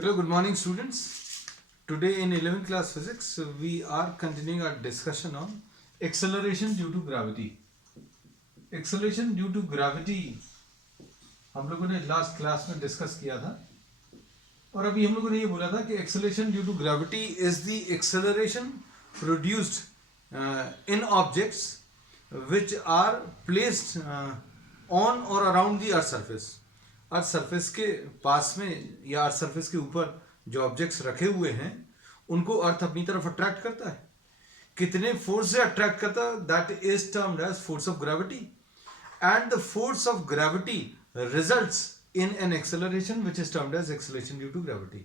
Hello, good morning students. Today in 11th class physics we are continuing our discussion on acceleration due to gravity. Acceleration due to gravity हम लोगों ने last class में discuss किया था और अभी हम लोगों ने ये बोला था कि acceleration due to gravity is the acceleration produced in objects which are placed on or around the earth surface. Earth surface के पास में या अर्थ सरफेस के ऊपर जो ऑब्जेक्ट्स रखे हुए हैं उनको अर्थ अपनी तरफ अट्रैक्ट करता है. कितने फोर्स से अट्रैक्ट करता है, that is termed as force of gravity. And the force of gravity results in an acceleration which is termed as acceleration due to gravity.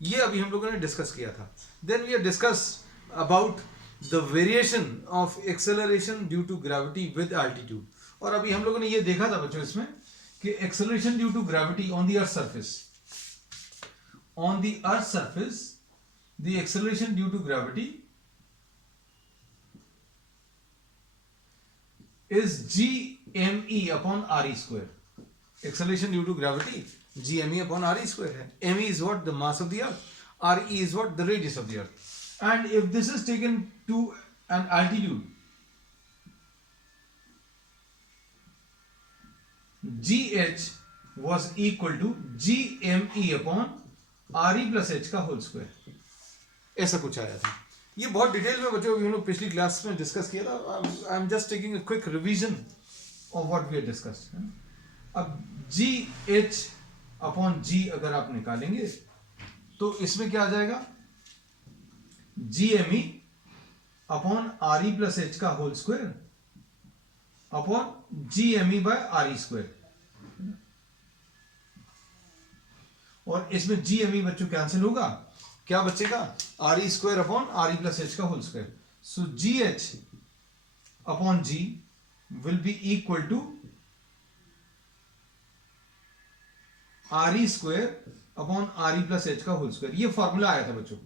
ये अभी हम लोगों ने डिस्कस किया था. Then we discuss about the variation of acceleration due to gravity with altitude. और अभी हम लोगों ने ये देखा था बच्चों इसमें कि acceleration due to gravity on the earth surface, the acceleration due to gravity is gme upon re square. Acceleration due to gravity gme upon re square है. me is what? The mass of the earth. re is what? The radius of the earth. And if this is taken to an altitude, gh was equal to gme upon re plus h का whole square. ऐसा कुछ आया था. ये बहुत detail में बच्चों हम लोग पिछली क्लास में डिस्कस किया था. I am just taking a quick revision of what we have discussed. अब gh अपॉन g अगर आप निकालेंगे तो इसमें क्या आ जाएगा? gme upon re plus h का whole square upon gme by re square. और इसमें gme बच्चों कैंसिल होगा. क्या बचेगा? re square upon re plus h का whole square. So gh upon g will be equal to re square upon re plus h का whole square. ये formula आया था बच्चों.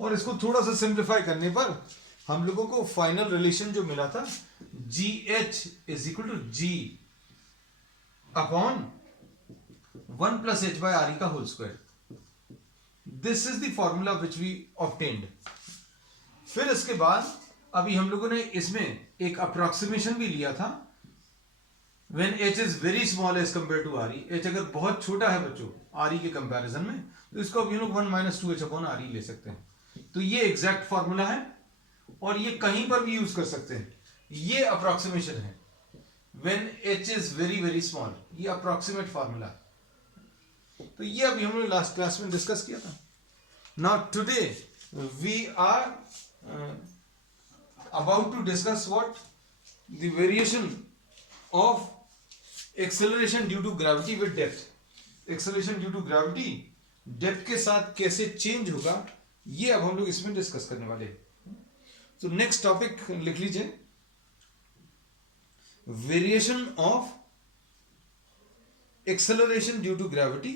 और इसको थोड़ा सा सिंप्लीफाई करने पर हम लोगों को फाइनल रिलेशन जो मिला था gh is equal to g upon 1 plus h by re का whole square. This is the formula which we obtained. फिर इसके बाद अभी हम लोगों ने इसमें एक अप्रोक्सीमेशन भी लिया था. When h is very small as compare to re, h अगर बहुत छोटा है बच्चों re के कंपैरिजन में तो इसको अब हम लोग 1 minus 2h अपॉन re ले सकते हैं. तो ये एग्जैक्ट फॉर्मूला है और ये कहीं पर भी यूज कर सकते हैं. ये अप्रोक्सीमेशन है when h is very very small. ये अप्रोक्सीमेट फॉर्मूला. तो ये अभी हमने लास्ट क्लास में डिस्कस किया था. Now today we are about to discuss what the variation of acceleration due to gravity with depth. Acceleration due to gravity depth के साथ कैसे चेंज होगा ये अब हम लोग इसमें डिस्कस करने वाले हैं. तो नेक्स्ट टॉपिक लिख लीजिए, variation of acceleration due to gravity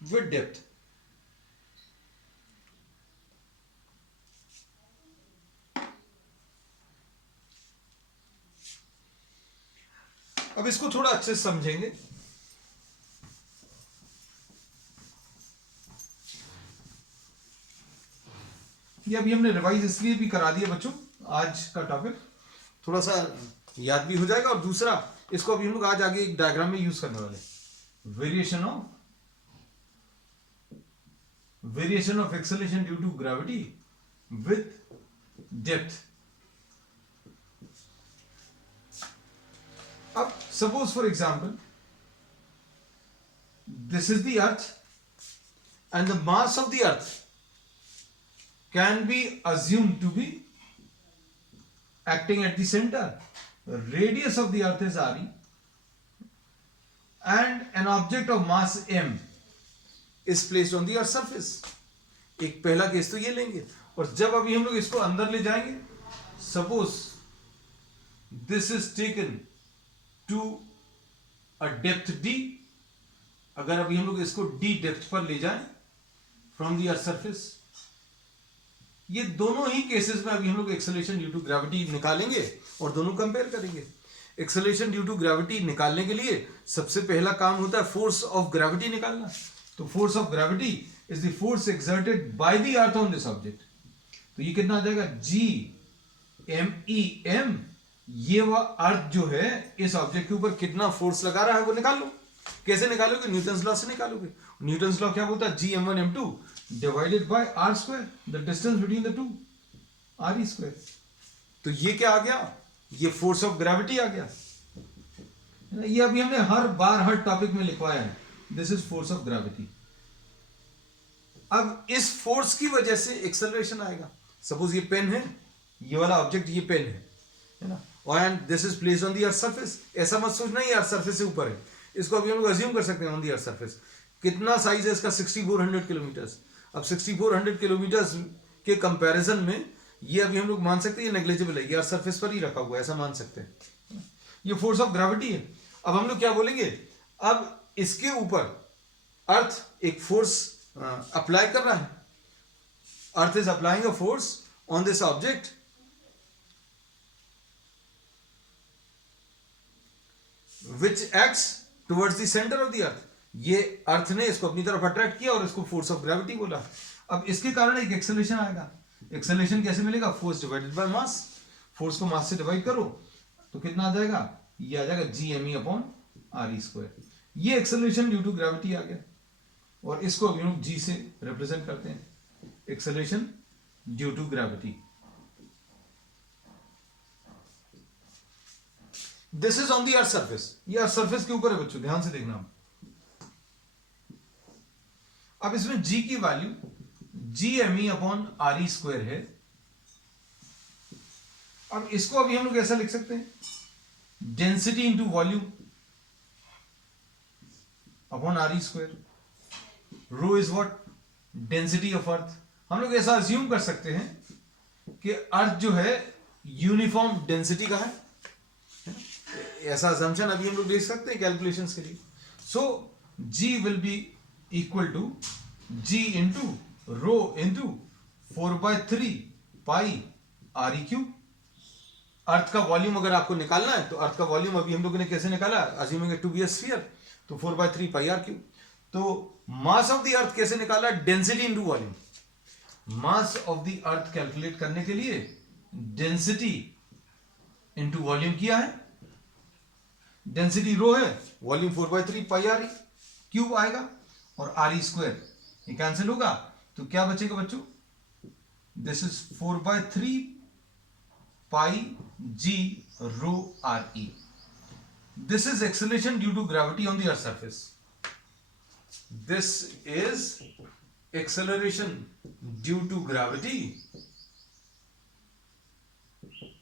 with depth. अब इसको थोड़ा अच्छे से समझेंगे. ये अभी हमने रिवाइज इसलिए भी करा दिया बच्चों, आज का टॉपिक थोड़ा सा याद भी हो जाएगा. और दूसरा इसको अभी हम लोग आज आगे एक डायग्राम में यूज करने वाले. Variation of acceleration due to gravity with depth. अब suppose for example this is the earth and the mass of the earth can be assumed to be acting at the center. Radius of the earth is re and an object of mass m is placed on the earth surface. एक पहला case तो ये लेंगे. और जब अभी हम लोग इसको अंदर ले जाएंगे, suppose this is taken to a depth d. अगर अभी हम लोग इसको d डेप्थ पर ले जाएं फ्रॉम द अर्थ सरफेस, ये दोनों ही केसेस में अभी हम लोग एक्सेलरेशन ड्यू टू ग्रेविटी निकालेंगे और दोनों कंपेयर करेंगे. एक्सेलरेशन ड्यू टू ग्रेविटी निकालने के लिए सबसे पहला काम होता है फोर्स ऑफ ग्रेविटी निकालना। तो force of gravity is the force exerted by the earth on this object. तो ये कितना आ जाएगा, GMEM। ये वह अर्थ जो है इस ऑब्जेक्ट के ऊपर कितना फोर्स लगा रहा है वो निकाल लो। कैसे निकालोगे, न्यूटन्स लॉ से निकालोगे। न्यूटन्स लॉ क्या बोलता है, G_M1_M2 divided by r square, the distance between the two, RE square. तो ये क्या आ गया, ये फोर्स ऑफ ग्रेविटी आ गया। ये अभी हमने हर बार हर टॉपिक में लिखवाया है, this is force of gravity. अब इस फोर्स की वजह से एक्सेलरेशन आएगा। सपोज ये पेन है, ये वाला ऑब्जेक्ट ये पेन है ना, and this is placed on the earth surface. ऐसा मत सोचना ये अर्थ सरफेस से ऊपर है, इसको अभी हम लोग अज्यूम कर सकते हैं ऑन द अर्थ सरफेस। कितना साइज है इसका, 6400 किलोमीटर। अब 6400 किलोमीटर के कंपैरिजन में ये अभी हम लोग मान सकते हैं ये नेग्लिजिबल है, ये अर्थ सरफेस पर ही रखा हुआ है, ऐसा मान सकते हैं। ये फोर्स ऑफ ग्रेविटी है। अब हम लोग क्या बोलेंगे, अब इसके ऊपर अर्थ एक फोर्स अप्लाई कर रहा है, earth is applying a force on this object which acts towards the centre of the अर्थ। ये अर्थ ने इसको अपनी तरफ अट्रैक्ट किया और इसको फोर्स ऑफ ग्रेविटी बोला। अब इसके कारण एक एक्सेलरेशन आएगा। एक्सेलरेशन कैसे मिलेगा, force divided by mass. Force को मास से डिवाइड करो तो कितना आ जाएगा, ये आ जाएगा GME/RE स्क्वायर। ये एक्सेलरेशन ड्यू टू ग्रेविटी आ गया और इसको अभी हम G से रिप्रेजेंट करते हैं, acceleration due to gravity. This is on the earth surface, ये अर्थ सरफेस के ऊपर है बच्चों, ध्यान से देखना। अब इसमें G की वैल्यू GME/RE स्क्वायर है। अब इसको अभी हम लोग ऐसा लिख सकते हैं, density into volume upon RE square. Rho is what, density of earth. हम लोग ऐसा अज्यूम कर सकते हैं कि अर्थ जो है यूनिफॉर्म डेंसिटी का है। ऐसा अजम्पशन अभी हम लोग देख सकते हैं कैलकुलेशंस के लिए। So G will be equal to G into rho into 4/3 pi RE cube. अर्थ का वॉल्यूम अगर आपको निकालना है तो अर्थ का वॉल्यूम अभी हम लोगों ने कैसे निकाला, assuming it to be a sphere, तो 4/3 पाई R क्यूब। तो मास ऑफ द अर्थ कैसे निकाला, density into volume. Mass of the earth calculate करने के लिए डेंसिटी इंटू वॉल्यूम किया है। डेंसिटी रो है, वॉल्यूम 4/3 पाई RE क्यूब आएगा और RE स्क्वायर ये कैंसिल होगा तो क्या बचेगा बच्चों, this is 4/3 pi G rho RE। This is acceleration due to gravity on the earth surface. This is acceleration due to gravity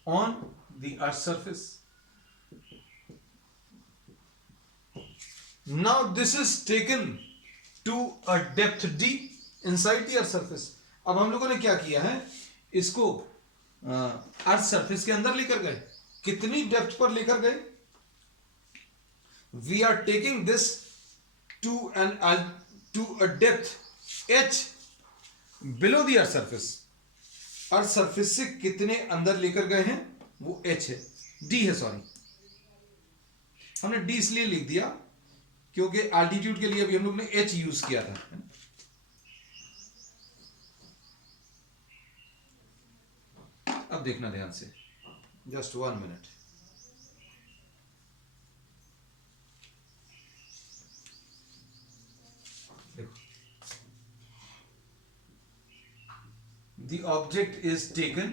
on the Earth's surface. Now this is taken to a depth d inside the Earth's surface. अब हम लोगों ने क्या किया है, इसको earth surface के अंदर लेकर गए। कितनी डेप्थ पर लेकर गए, we are taking this to a depth h below the earth surface। Earth surface से कितने अंदर लेकर गए हैं वो h है, d है, सॉरी हमने d इसलिए लिख दिया क्योंकि एल्टीट्यूड के लिए अभी हम लोग ने h यूज किया था। अब देखना ध्यान से, just 1 minute. The object is taken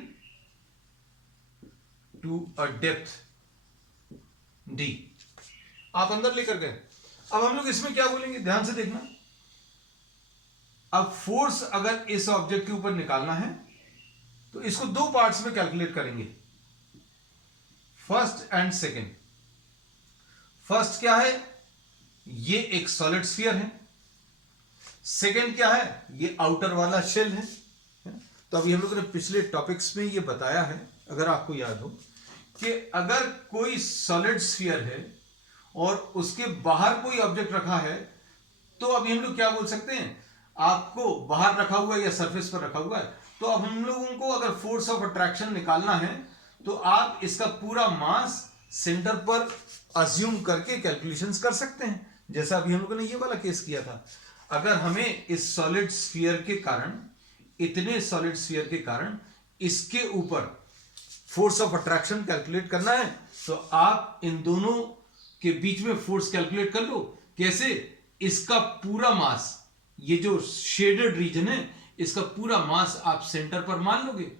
to a depth d। आप अंदर लेकर गए। अब हम लोग इसमें क्या बोलेंगे, ध्यान से देखना। अब फोर्स अगर इस ऑब्जेक्ट के ऊपर निकालना है तो इसको दो पार्ट्स में कैलकुलेट करेंगे, फर्स्ट एंड सेकेंड। फर्स्ट क्या है, ये एक सॉलिड स्फीयर है। सेकेंड क्या है, ये आउटर वाला शेल है। तो अभी हम लोगों ने पिछले टॉपिक्स में ये बताया है, अगर आपको याद हो, कि अगर कोई सॉलिड स्फीयर है और उसके बाहर कोई ऑब्जेक्ट रखा है तो अभी हम लोग क्या बोल सकते हैं, आपको बाहर रखा हुआ है या सरफेस पर रखा हुआ है, तो अब हम लोगों को अगर फोर्स ऑफ अट्रैक्शन निकालना है तो आप इसका पूरा मास सेंटर पर अज्यूम करके कैलकुलेशंस कर सकते हैं, जैसा अभी हम लोगों ने ये वाला केस किया था। अगर हमें इस सॉलिड स्फीयर के कारण, इतने सॉलिड स्फीयर के कारण इसके ऊपर फोर्स ऑफ अट्रैक्शन कैलकुलेट करना है, तो आप इन दोनों के बीच में फोर्स कैलकुलेट कर लो। कैसे? इसका पूरा मास, ये जो शेडेड रीजन है, इसका पूरा मास आप सेंटर पर मान लोगे।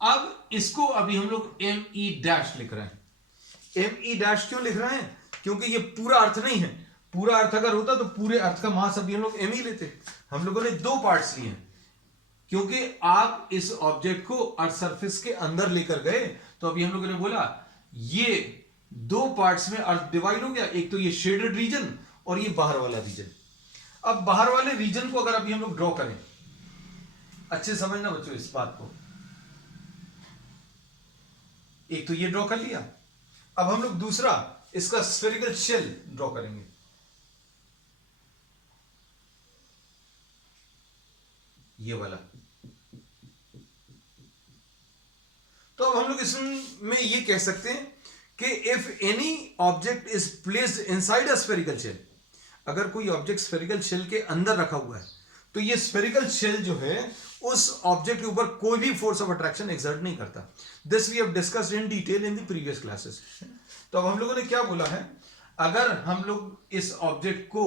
अब इसको अभी हम लोग एम ई डैश लिख रहे हैं। एम ई डैश क्यों लिख रहे हैं? क्योंकि ये पूरा अर्थ नहीं है। पूरा अर्थ अगर होता तो पूरे अर्थ का मास अभी हम लोग एम ई लेते। हम लोगों ने दो पार्ट्स लिए हैं, क्योंकि आप इस ऑब्जेक्ट को अर्थ सरफेस के अंदर लेकर गए, तो अभी हम लोगों ने बोला ये दो पार्ट्स में अर्थ डिवाइड हो गया। एक तो ये शेडेड रीजन और ये बाहर वाला रीजन। अब बाहर वाले रीजन को अगर अभी हम लोग ड्रॉ करें, अच्छे समझना बच्चों इस बात को। एक तो ये ड्रॉ कर लिया, अब हम लोग दूसरा इसका स्फेरिकल शेल ड्रॉ करेंगे। ये वाला। तो अब हम लोग इसमें ये कह सकते हैं कि if any object is placed inside a spherical shell, अगर कोई ऑब्जेक्ट स्फेरिकल शेल के अंदर रखा हुआ है, तो ये स्फेरिकल शेल जो है उस ऑब्जेक्ट के ऊपर कोई भी फोर्स ऑफ अट्रैक्शन एक्सर्ट नहीं करता। This we have discussed in detail in the previous classes. तो अब हम लोगों ने क्या बोला है, अगर हम लोग इस ऑब्जेक्ट को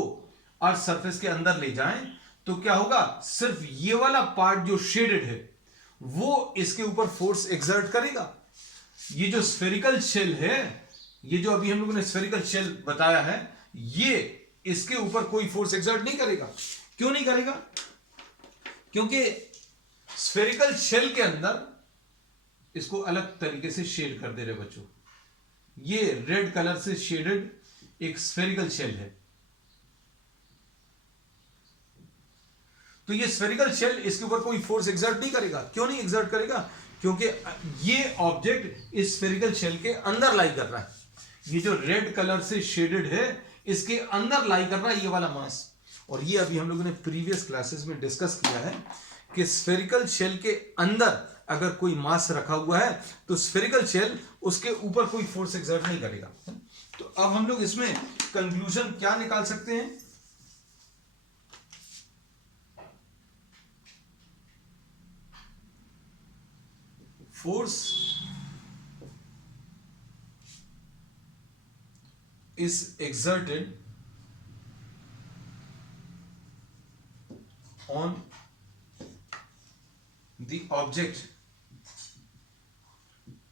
अर्थ सरफेस के अंदर ले जाएं, तो क्या होगा, सिर्फ ये वाला पार्ट जो शेडेड है वो इसके ऊपर फोर्स एक्सर्ट करेगा। ये जो स्फेरिकल शेल है, ये जो अभी हम लोगों ने स्फेरिकल शेल बताया है, ये इसके ऊपर कोई फोर्स एक्सर्ट नहीं करेगा। क्यों नहीं करेगा? क्योंकि स्फेरिकल शेल के अंदर, इसको अलग तरीके से शेड कर दे रहे बच्चों, ये रेड कलर से शेडेड एक स्फेरिकल शेल है। तो ये स्फेरिकल शेल इसके ऊपर कोई फोर्स एक्सर्ट नहीं करेगा। क्यों नहीं एक्सर्ट करेगा? क्योंकि ये ऑब्जेक्ट इस स्फेरिकल शेल के अंदर लाई कर रहा है। ये जो रेड कलर से शेडेड है, इसके अंदर लाई कर रहा है ये वाला मास। और ये अभी हम लोगों ने प्रीवियस क्लासेस में डिस्कस किया है कि स्फेरिकल शेल के अंदर अगर कोई मास रखा हुआ है, तो स्फेरिकल शेल उसके ऊपर कोई फोर्स एक्सर्ट नहीं करेगा। तो अब हम लोग इसमें कंक्लूजन क्या निकाल सकते हैं? Force is exerted on the object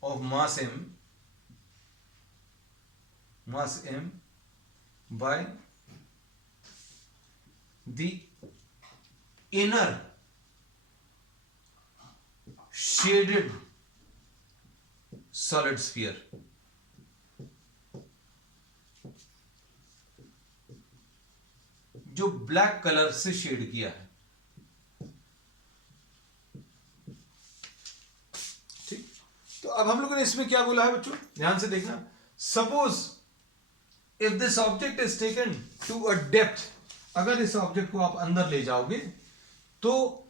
of mass m by the inner shaded solid sphere। जो ब्लैक कलर से शेड किया है। ठीक, तो अब हम लोगों ने इसमें क्या बोला है बच्चों, ध्यान से देखना। Suppose if this object is taken to a depth, अगर इस ऑब्जेक्ट को आप अंदर ले जाओगे, तो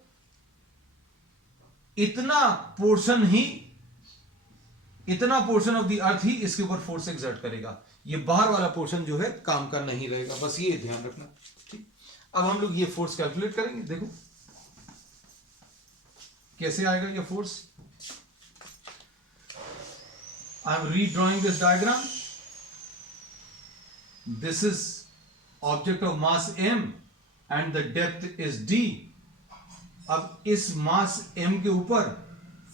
इतना पोर्शन ऑफ द अर्थ ही इसके ऊपर फोर्स एक्सर्ट करेगा। ये बाहर वाला पोर्शन जो है काम का नहीं रहेगा, बस ये ध्यान रखना। ठीक, अब हम लोग ये फोर्स कैलकुलेट करेंगे। देखो कैसे आएगा ये force. I am redrawing this diagram. This is object of mass m and the depth is d। अब इस मास m के ऊपर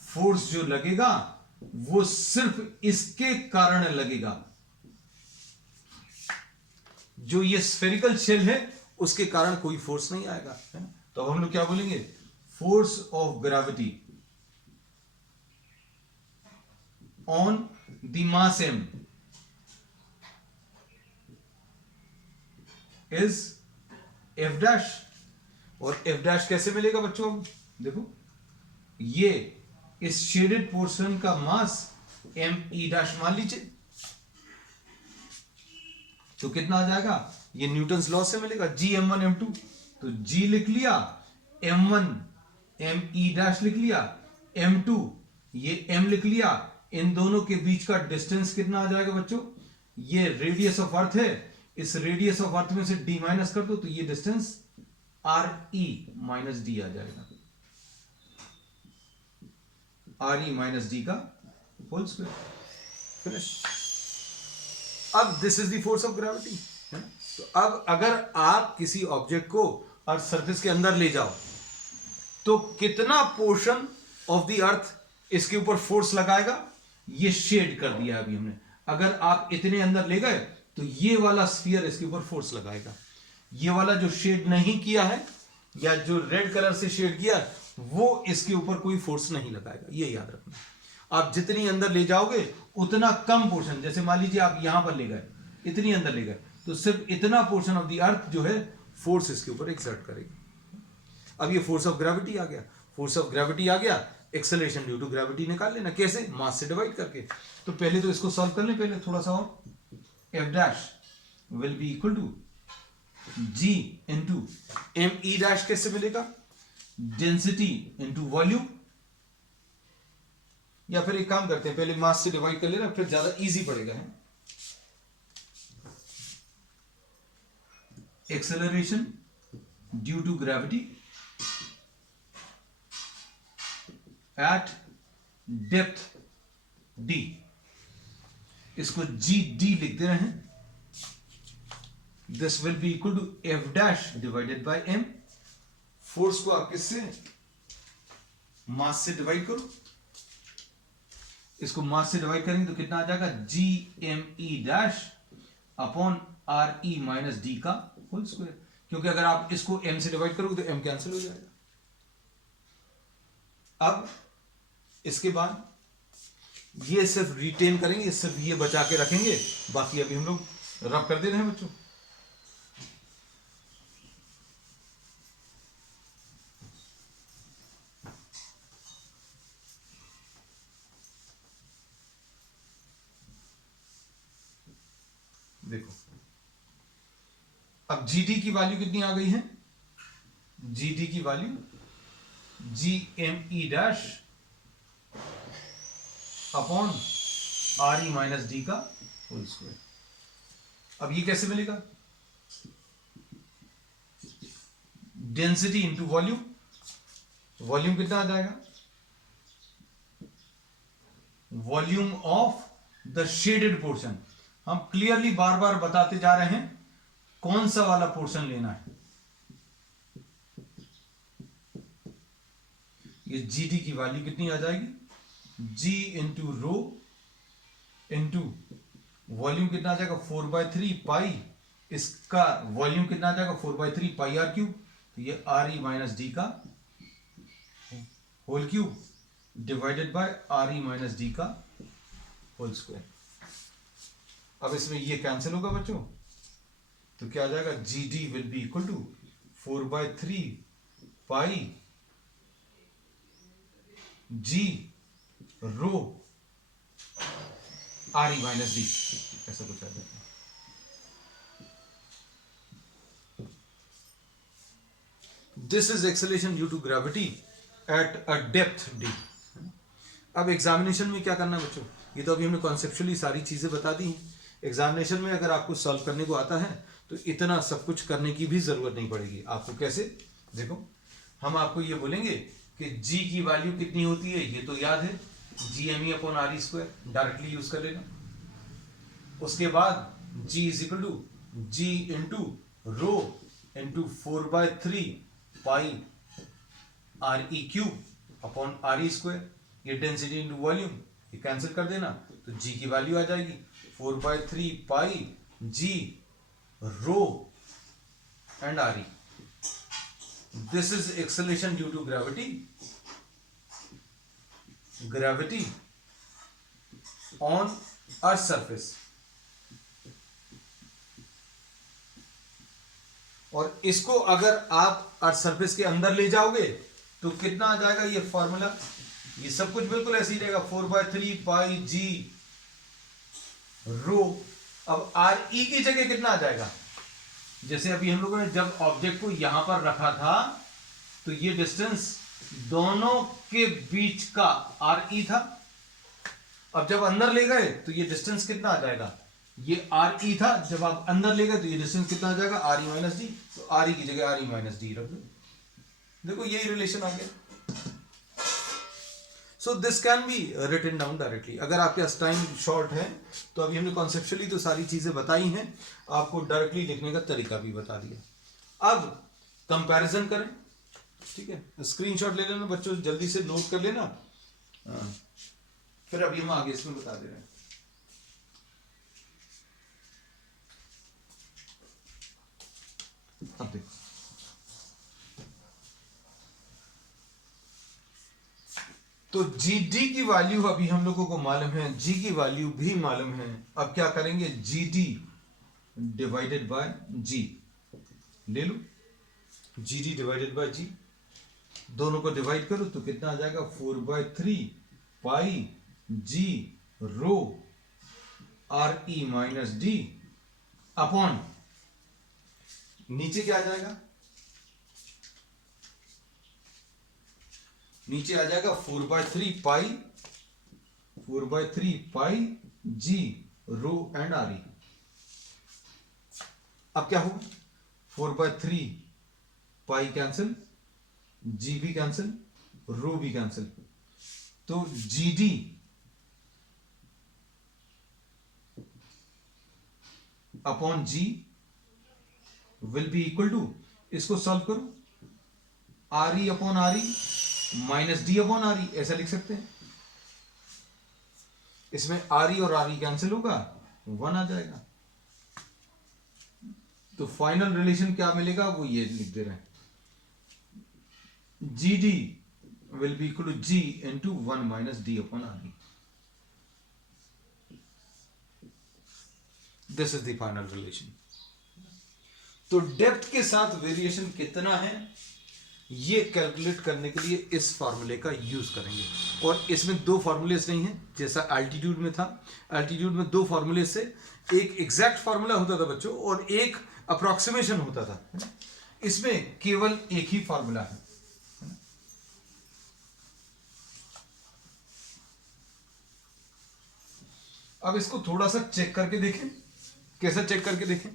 फोर्स जो लगेगा वो सिर्फ इसके कारण लगेगा। जो ये स्फेरिकल शेल है उसके कारण कोई फोर्स नहीं आएगा, है ना। तो अब हम लोग क्या बोलेंगे, force of gravity on the mass m is F dash. और F डैश कैसे मिलेगा बच्चों? देखो, ये इस शेडेड पोर्शन का मास m e डैश मान लीजिए, तो कितना आ जाएगा, ये न्यूटन्स लॉ से मिलेगा, G m1 m2। तो G लिख लिया, m1 m e डैश लिख लिया, m2 ये m लिख लिया, इन दोनों के बीच का डिस्टेंस कितना आ जाएगा बच्चों? ये रेडियस ऑफ अर्थ है, इस रेडियस ऑफ अर्थ में से d माइनस कर दो तो ये डिस्टेंस RE माइनस डी आ जाएगा, RE माइनस डी का होल स्क्वायर। फिनिश। अब this is the force of gravity है। तो अब अगर आप किसी ऑब्जेक्ट को अर्थ सरफेस के अंदर ले जाओ तो कितना पोर्शन ऑफ द अर्थ इसके ऊपर फोर्स लगाएगा, ये शेड कर दिया अभी हमने। अगर आप इतने अंदर ले गए तो ये वाला स्फीयर इसके ऊपर फोर्स लगाएगा, ये वाला जो शेड नहीं किया है या जो रेड कलर से शेड किया वो इसके ऊपर कोई फोर्स नहीं लगाएगा, ये याद रखना। आप जितनी अंदर ले जाओगे उतना कम पोर्शन, जैसे मान लीजिए आप यहां पर ले गए, इतनी अंदर ले गए, तो सिर्फ इतना पोर्शन ऑफ द अर्थ जो है फोर्स इसके ऊपर एक्सर्ट करेगी। अब ये फोर्स ऑफ ग्रेविटी आ गया, फोर्स ऑफ ग्रेविटी आ गया, एक्सेलरेशन ड्यू टू ग्रेविटी निकाल लेना। कैसे? मास से डिवाइड करके। तो पहले तो इसको सॉल्व कर लें, पहले थोड़ा सा और। F dash will be equal to G into ME dash कैसे मिलेगा? डेंसिटी इंटू वॉल्यूम, या फिर एक काम करते हैं पहले मास से डिवाइड कर लेना, फिर ज्यादा इजी पड़ेगा है। Acceleration due to gravity at depth D, इसको GD लिख दे रहे हैं। This will be equal to F dash divided by M। Force को आप किससे? मास से डिवाइड करो, इसको मास से डिवाइड करेंगे तो कितना आ जाएगा? GME dash upon RE minus D का होल स्क्वायर। क्योंकि अगर आप इसको M से डिवाइड करोगे तो M कैंसिल हो जाएगा। अब इसके बाद ये सिर्फ रिटेन करेंगे, सिर्फ ये बचा के रखेंगे, बाकी अभी हम लोग रब कर दे रहे हैं बच्चों। देखो अब GD की वैल्यू कितनी आ गई है? GD की value GME dash upon RE minus D का होल स्क्वायर। अब ये कैसे मिलेगा? डेंसिटी इंटू वॉल्यूम, वॉल्यूम कितना आ जाएगा? Volume of the shaded portion. हम क्लियरली बार बार बताते जा रहे हैं कौन सा वाला पोर्शन लेना है। ये GD की वैल्यू कितनी आ जाएगी? G into rho into volume कितना आ जाएगा? 4/3 पाई, इसका वॉल्यूम कितना आ जाएगा? 4/3 पाई आर क्यूब। तो ये RE माइनस डी का whole cube divided by RE minus D का होल स्क्वायर। अब इसमें ये कैंसिल होगा बच्चों, तो क्या आ जाएगा? GD will be equal to 4/3 pi G rho RE minus D, ऐसा कुछ आ जाएगा। This is acceleration due to gravity at a depth D। अब एग्जामिनेशन में क्या करना है बच्चों? ये तो अभी हमने कॉन्सेप्चुअली सारी चीजें बता दी हैं। एग्जामिनेशन में अगर आपको सॉल्व करने को आता है तो इतना सब कुछ करने की भी जरूरत नहीं पड़ेगी आपको। कैसे? देखो हम आपको ये बोलेंगे कि G की वैल्यू कितनी होती है, ये तो याद है, GME upon RE square, directly use कर लेना। उसके बाद G is equal to G into rho into 4/3 pi RE cube upon RE square. ये डेंसिटी इंटू वॉल्यूम, ये कैंसिल कर देना तो G की वैल्यू आ जाएगी 4/3 pi G rho and RE। This is acceleration due to gravity, gravity on earth surface. और इसको अगर आप अर्थ सरफेस के अंदर ले जाओगे तो कितना आ जाएगा? ये फॉर्मूला, ये सब कुछ बिल्कुल ऐसे ही रहेगा, 4/3 पाई G रो। अब RE की जगह कितना आ जाएगा? जैसे अभी हम लोगों ने जब ऑब्जेक्ट को यहां पर रखा था तो ये डिस्टेंस दोनों के बीच का RE था, अब जब अंदर ले गए तो ये डिस्टेंस कितना आ जाएगा, ये आर ई था, जब आप अंदर ले गए तो ये डिस्टेंस कितना आ जाएगा, आर ई माइनस डी। तो आर ई की जगह आर ई माइनस डी रख दो, देखो यही रिलेशन आ गया। So this can be written down directly. अगर आपके पास टाइम शॉर्ट है तो अभी हमने कॉन्सेप्चुअली तो सारी चीजें बताई हैं, आपको डायरेक्टली लिखने का तरीका भी बता दिया। अब कंपैरिजन करें, ठीक है, स्क्रीनशॉट ले लेना बच्चों, जल्दी से नोट कर लेना। फिर अभी हम आगे इसमें बता दे रहे हैं। अब देखो, तो जी डी की वैल्यू अभी हम लोगों को मालूम है, जी की वैल्यू भी मालूम है। अब क्या करेंगे, g d divided by g ले लो, g d divided by g, दोनों को डिवाइड करो तो कितना आ जाएगा, 4/3 pi g rho R E minus D upon, नीचे क्या आ जाएगा, नीचे आ जाएगा 4/3 pi g row and R E. अब क्या होगा, 4/3 पाई कैंसिल, जी भी कैंसिल, रो भी कैंसिल, तो G D upon G will be equal to, इसको सॉल्व करो, R E upon R E minus D upon R E, ऐसा लिख सकते हैं। इसमें आर ई और आर ई कैंसिल होगा, 1 आ जाएगा। तो फाइनल रिलेशन क्या मिलेगा, वो ये लिख दे रहे हैं, G D will be equal to G into 1 minus D upon R E. This is the final relation. तो डेप्थ के साथ वेरिएशन कितना है ये कैलकुलेट करने के लिए इस फॉर्मूले का यूज करेंगे। और इसमें दो फॉर्मूलेस नहीं है, जैसा एल्टीट्यूड में था। एल्टीट्यूड में दो फॉर्मूले से, एक एग्जैक्ट फॉर्मूला होता था बच्चों और एक अप्रोक्सीमेशन होता था। इसमें केवल एक ही फॉर्मूला है। अब इसको थोड़ा सा चेक करके देखें, कैसा चेक करके देखें,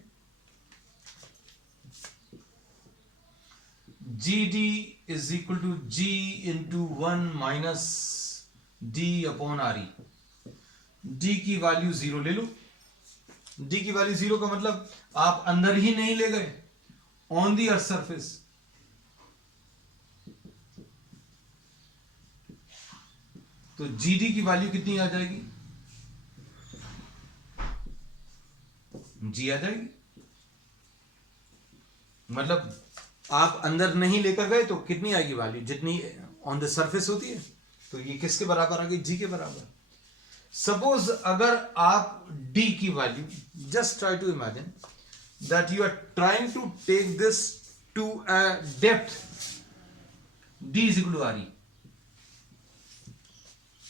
G D is equal to G into 1 minus D upon R E. D की वैल्यू 0 ले लो। डी की वैल्यू 0 का मतलब आप अंदर ही नहीं ले गए, ऑन दी अर्थ सरफेस। तो जी डी की वैल्यू कितनी आ जाएगी, जी आ जाएगी। मतलब आप अंदर नहीं लेकर गए तो कितनी आएगी वैल्यू, जितनी ऑन द सरफेस होती है। तो ये किसके बराबर आ गई, जी के बराबर। सपोज अगर आप डी की value, just try to imagine that you are trying to take this to a depth, D is equal to R E.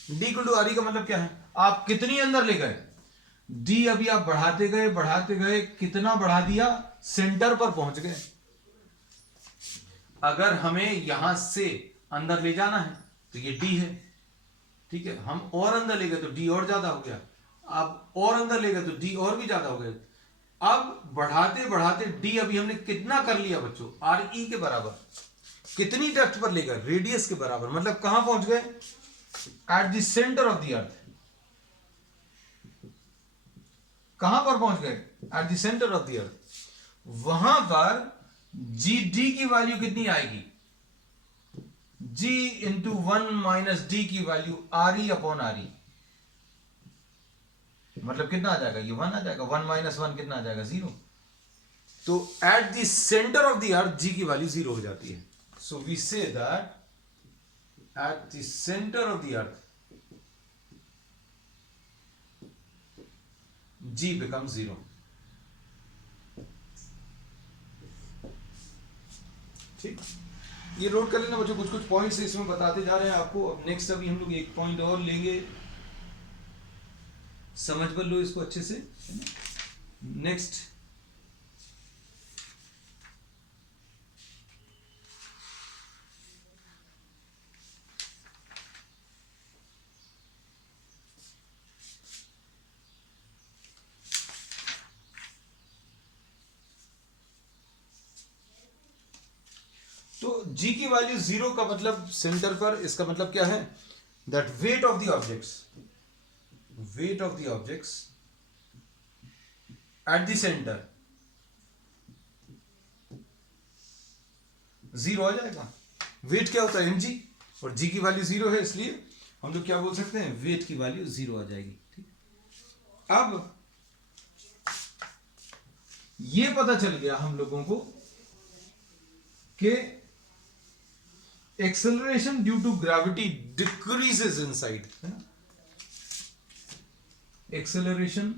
D equal to R E का मतलब क्या है, आप कितनी अंदर ले गए, डी अभी आप बढ़ाते गए, कितना बढ़ा दिया, सेंटर पर पहुंच गए। अगर हमें यहां से अंदर ले जाना है तो ये डी है, ठीक है। हम और अंदर ले गए तो डी और ज्यादा हो गया, अब और अंदर ले गए तो डी और भी ज्यादा हो गया। अब बढ़ाते बढ़ाते डी अभी हमने कितना कर लिया बच्चों, आर ई के बराबर। कितनी डेप्थ पर ले गए, रेडियस के बराबर। मतलब कहां पहुंच गए, eight the centre of the अर्थ। कहां पर पहुंच गए, eight the centre of the अर्थ। वहां पर जी डी की वैल्यू कितनी आएगी, जी इंटू 1 माइनस डी की value are E upon R ई। मतलब कितना आ जाएगा, ये 1 आ जाएगा। 1 माइनस 1 कितना आ जाएगा, 0। तो at the centre of the earth g की वैल्यू 0 हो जाती है। So we say that at the centre of the earth g become 0। ठीक, ये नोट कर लेना बच्चों, कुछ कुछ पॉइंट्स इसमें बताते जा रहे हैं आपको। अब नेक्स्ट अभी हम लोग एक पॉइंट और लेंगे, समझ कर लो इसको अच्छे से। नेक्स्ट तो g की वैल्यू 0 का मतलब सेंटर पर, इसका मतलब क्या है, that weight of the objects eight the centre 0 आ जाएगा। वेट क्या होता है, mg, और g की वैल्यू 0 है, इसलिए हम लोग क्या बोल सकते हैं, वेट की वैल्यू 0 आ जाएगी। ठीक, अब ये पता चल गया हम लोगों को कि acceleration due to gravity decreases inside, है ना, acceleration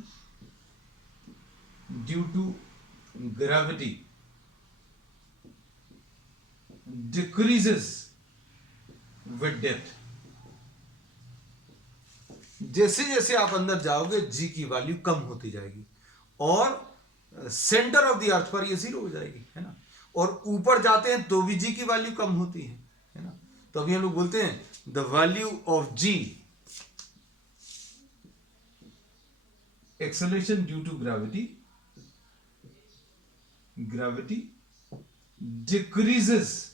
due to gravity decreases with depth. जैसे जैसे आप अंदर जाओगे जी की वैल्यू कम होती जाएगी, और सेंटर ऑफ द अर्थ पर ये 0 हो जाएगी, है ना, और ऊपर जाते हैं तो भी जी की वैल्यू कम होती है ना। तो अभी हम लोग बोलते हैं the value of G, acceleration due to gravity decreases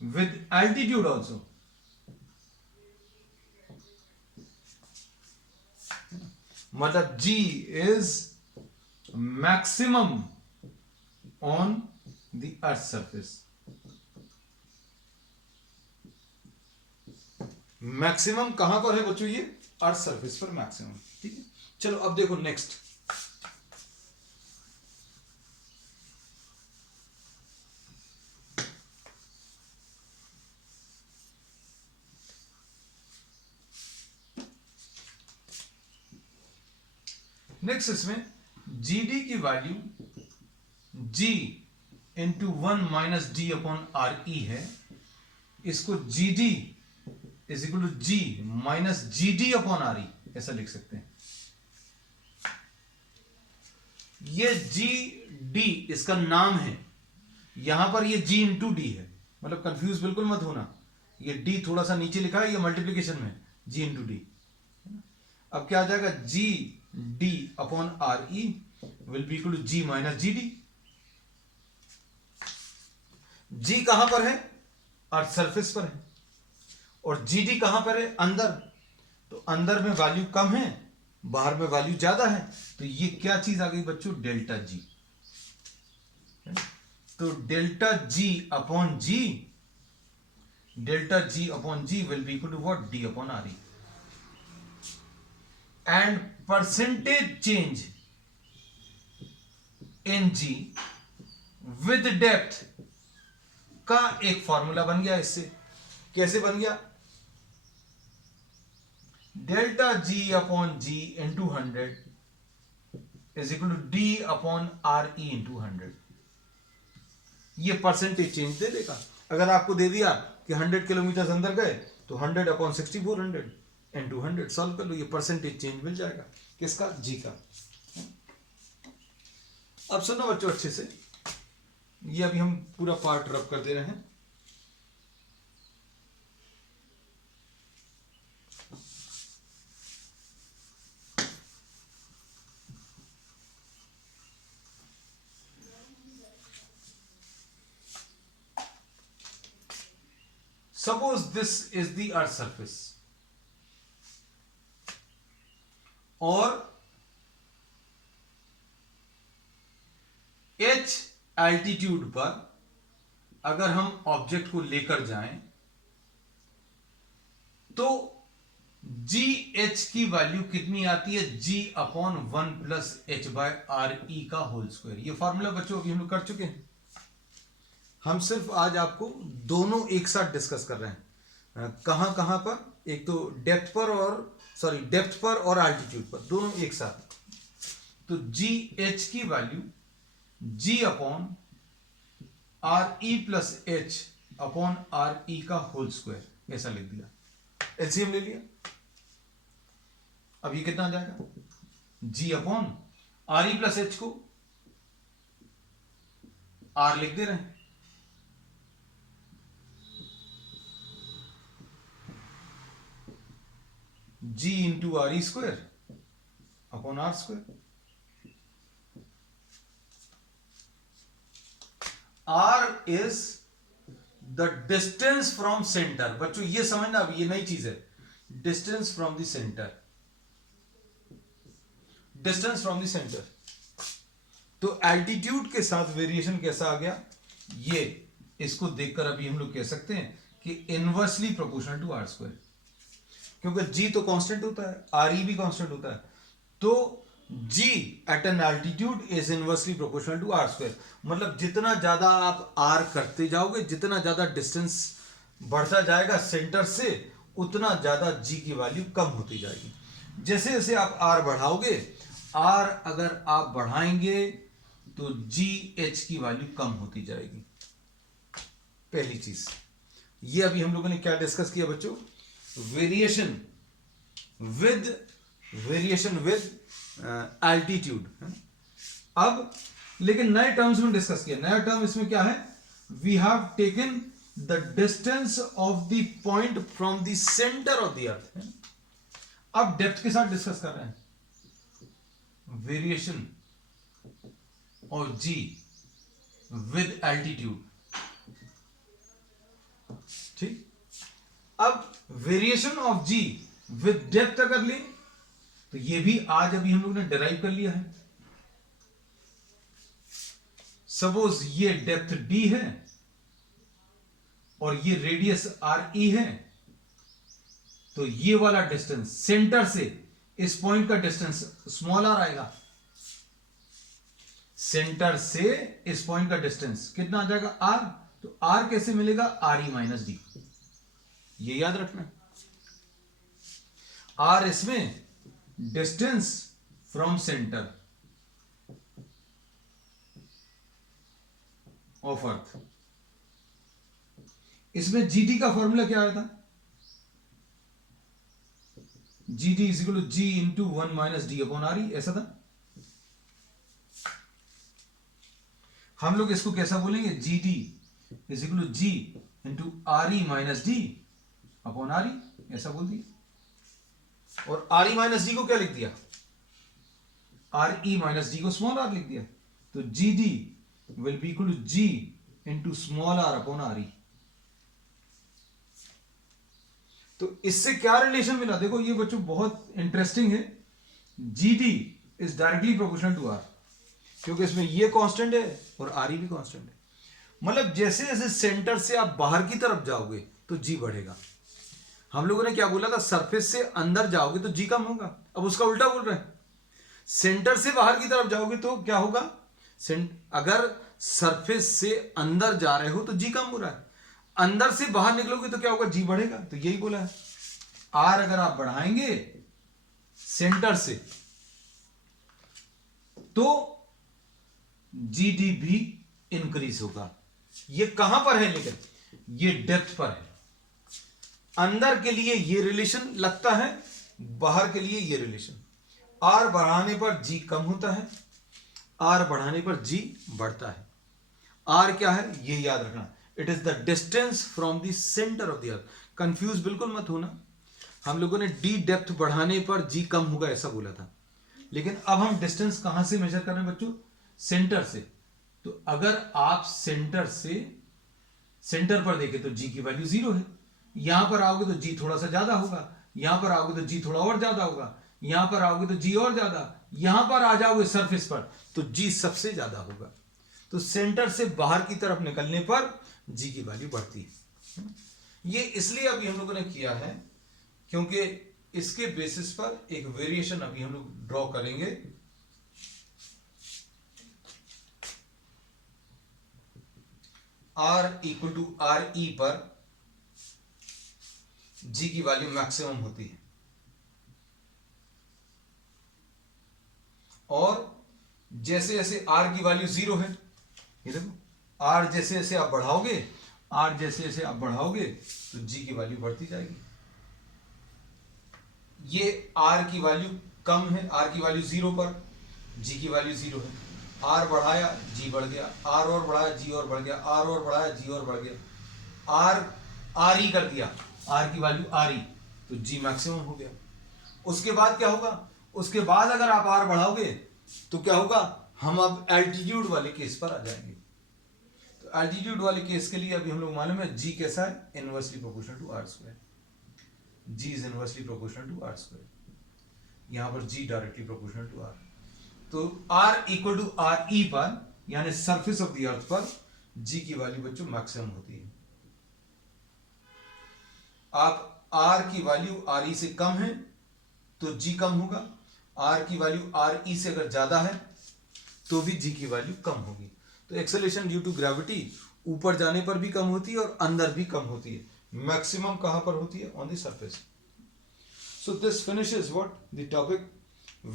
with altitude also, मतलब g is maximum on the earth surface, maximum कहां पर है बच्चों, ये अर्थ सरफेस पर मैक्सिमम। ठीक है, चलो अब देखो नेक्स्ट, इसमें जीडी की value g into 1 minus D upon R E है, इसको g D is equal to g minus g D upon R E ऐसा लिख सकते हैं। ये जी डी इसका नाम है, यहां पर ये जी इंटू डी है, मतलब कंफ्यूज बिल्कुल मत होना, ये डी थोड़ा सा नीचे लिखा है, ये मल्टीप्लीकेशन में जी इंटू डी। अब क्या आ जाएगा, g D upon R E will be equal to g minus g d. G कहां पर है, अर्थ सरफेस पर है, और जी डी कहां पर है, अंदर, तो अंदर में वैल्यू कम है, बाहर में वैल्यू ज्यादा है, तो ये क्या चीज आ गई बच्चों, डेल्टा जी। तो delta G upon G, delta G upon G will be equal to what, D upon R E. And percentage change in G with depth का एक फॉर्मूला बन गया इससे। कैसे बन गया, delta G upon G into 100 is equal to D upon R E into 100। ये percentage change दे देगा। अगर आपको दे दिया कि 100 किलोमीटर अंदर गए तो 100 अपॉन 6400 इंटू 100 सॉल्व कर लो, ये परसेंटेज चेंज मिल जाएगा किसका, जी का। अब सुनो बच्चों अच्छे से, ये अभी हम पूरा पार्ट रब कर दे रहे हैं। Suppose this is the earth surface, और h एल्टीट्यूड पर अगर हम ऑब्जेक्ट को लेकर जाएं तो जी एच की वैल्यू कितनी आती है, g upon 1 plus h by R E का होल स्क्वायर। ये फॉर्मूला बच्चों अभी हम लोग कर चुके हैं, हम सिर्फ आज आपको दोनों एक साथ डिस्कस कर रहे हैं। कहां कहां पर, एक तो डेप्थ पर और एल्टीट्यूड पर, दोनों एक साथ। तो जी एच की value g upon R E plus h upon R E का होल स्क्वायर ऐसा लिख दिया, एलसीएम ले लिया। अब ये कितना आ जाएगा, g upon R E plus h को आर लिख दे रहे हैं, g into R E square upon R square. R is the distance from centre. बच्चों ये समझना, अब ये नई चीज है, distance from the centre, distance from the centre. तो एल्टीट्यूड के साथ वेरिएशन कैसा आ गया, ये इसको देखकर अभी हम लोग कह सकते हैं कि inversely proportional to R square, क्योंकि जी तो कांस्टेंट होता है, आर ई भी कांस्टेंट होता है, तो g at an altitude is inversely proportional to R square. मतलब जितना ज्यादा आप आर करते जाओगे, जितना ज्यादा डिस्टेंस बढ़ता जाएगा सेंटर से, उतना ज्यादा जी की वैल्यू कम होती जाएगी। जैसे जैसे आप आर बढ़ाओगे, आर अगर आप बढ़ाएंगे तो जी एच की वैल्यू कम होती जाएगी। पहली चीज ये अभी हम लोगों ने क्या डिस्कस किया बच्चों, वेरिएशन विद एल्टीट्यूड। अब लेकिन नए टर्म्स में डिस्कस किया। नया टर्म इसमें क्या है, we have taken the distance of the point from the centre of the earth. अब डेप्थ के साथ डिस्कस कर रहे हैं, वेरिएशन और जी विद एल्टीट्यूड। ठीक, अब variation of G with depth अगर लें तो ये भी आज अभी हम लोग ने डिराइव कर लिया है। सपोज ये डेप्थ डी है और ये रेडियस आर ई है, तो ये वाला डिस्टेंस सेंटर से इस पॉइंट का डिस्टेंस स्मॉल आर आएगा। सेंटर से इस पॉइंट का डिस्टेंस कितना आ जाएगा, आर। तो आर कैसे मिलेगा, आर ई माइनस डी, ये याद रखना। आर इसमें distance from centre of earth. इसमें जीटी का फॉर्मूला क्या आया था, G T is equal to G into 1 minus D upon R E, ऐसा था। हम लोग इसको कैसा बोलेंगे, G T is equal to G into R E minus D upon R E, ऐसा बोल दिया। और आर ई माइनस डी को क्या लिख दिया, आर ई माइनस डी को स्मॉल आर लिख दिया। तो G D will be equal to G into small R upon R E. तो इससे क्या रिलेशन मिला, देखो ये बच्चों बहुत इंटरेस्टिंग है। G D is directly proportional to R, क्योंकि इसमें ये कांस्टेंट है और आर ई भी कांस्टेंट है। मतलब जैसे जैसे सेंटर से आप बाहर की तरफ जाओगे तो जी बढ़ेगा। हम लोगों ने क्या बोला था, सरफेस से अंदर जाओगे तो जी कम होगा। अब उसका उल्टा बोल रहे हैं, सेंटर से बाहर की तरफ जाओगे तो क्या होगा, अगर सरफेस से अंदर जा रहे हो तो जी कम हो रहा है, अंदर से बाहर निकलोगे तो क्या होगा, जी बढ़ेगा। तो यही बोला है, आर अगर आप बढ़ाएंगे सेंटर से तो जी डी भी इंक्रीज होगा। ये कहां पर है, लेकिन ये डेप्थ पर है। अंदर के लिए ये रिलेशन लगता है, बाहर के लिए ये रिलेशन। आर बढ़ाने पर जी कम होता है, आर बढ़ाने पर जी बढ़ता है। आर क्या है ये याद रखना, it is the distance from the centre of the earth. Confuse बिल्कुल मत होना, हम लोगों ने डी डेप्थ बढ़ाने पर जी कम होगा ऐसा बोला था, लेकिन अब हम डिस्टेंस कहां से मेजर कर रहे हैं बच्चों, सेंटर से। तो अगर आप सेंटर पर देखें तो जी की वैल्यू 0 है। यहां पर आओगे तो जी थोड़ा सा ज्यादा होगा, यहां पर आओगे तो जी थोड़ा और ज्यादा होगा, यहां पर आओगे तो जी और ज्यादा, यहां पर आ जाओगे सरफेस पर तो जी सबसे ज्यादा होगा। तो सेंटर से बाहर की तरफ निकलने पर जी की वैल्यू बढ़ती है। ये इसलिए अभी हम लोगों ने किया है क्योंकि इसके बेसिस पर एक वेरिएशन अभी हम लोग ड्रॉ करेंगे। R equal to R E पर G की वैल्यू मैक्सिमम होती है, और जैसे जैसे R की वैल्यू 0 है, ये देखो R जैसे जैसे आप बढ़ाओगे, R जैसे जैसे आप बढ़ाओगे तो G की वैल्यू बढ़ती जाएगी। ये R की वैल्यू कम है, R की वैल्यू 0 पर, G की वैल्यू 0 है। R बढ़ाया G बढ़ गया, R और बढ़ाया G और बढ़ गया, R और बढ़ाया G और बढ़ गया, R ई कर दिया, R की वैल्यू R ई, तो G मैक्सिमम हो गया। उसके बाद क्या होगा, उसके बाद अगर आप R बढ़ाओगे तो क्या होगा, हम अब एल्टीट्यूड वाले केस पर आ जाएंगे। तो तो एल्टीट्यूड वाले केस के लिए अभी हम लोग मालूम है जी कैसा है, inversely proportional to R square, G is inversely proportional to R square, यहां पर G directly proportional to R. तो R equal to R E पर यानी सरफेस ऑफ द अर्थ पर जी की वैल्यू बच्चों मैक्सिमम होती है। आप आर की वैल्यू आर ई से कम है तो जी कम होगा, आर की वैल्यू आर ई से अगर ज्यादा है तो भी जी की वैल्यू कम होगी। तो एक्सेलरेशन ड्यू टू ग्रेविटी ऊपर जाने पर भी कम होती है और अंदर भी कम होती है। मैक्सिमम कहां पर होती है? On the surface. So this finishes what the topic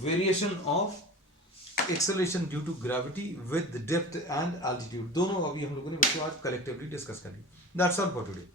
variation of acceleration due to gravity with depth and altitude. दोनों अभी हम लोगों ने बच्चों आज कलेक्टिवली डिस्कस कर ली। That's all for today.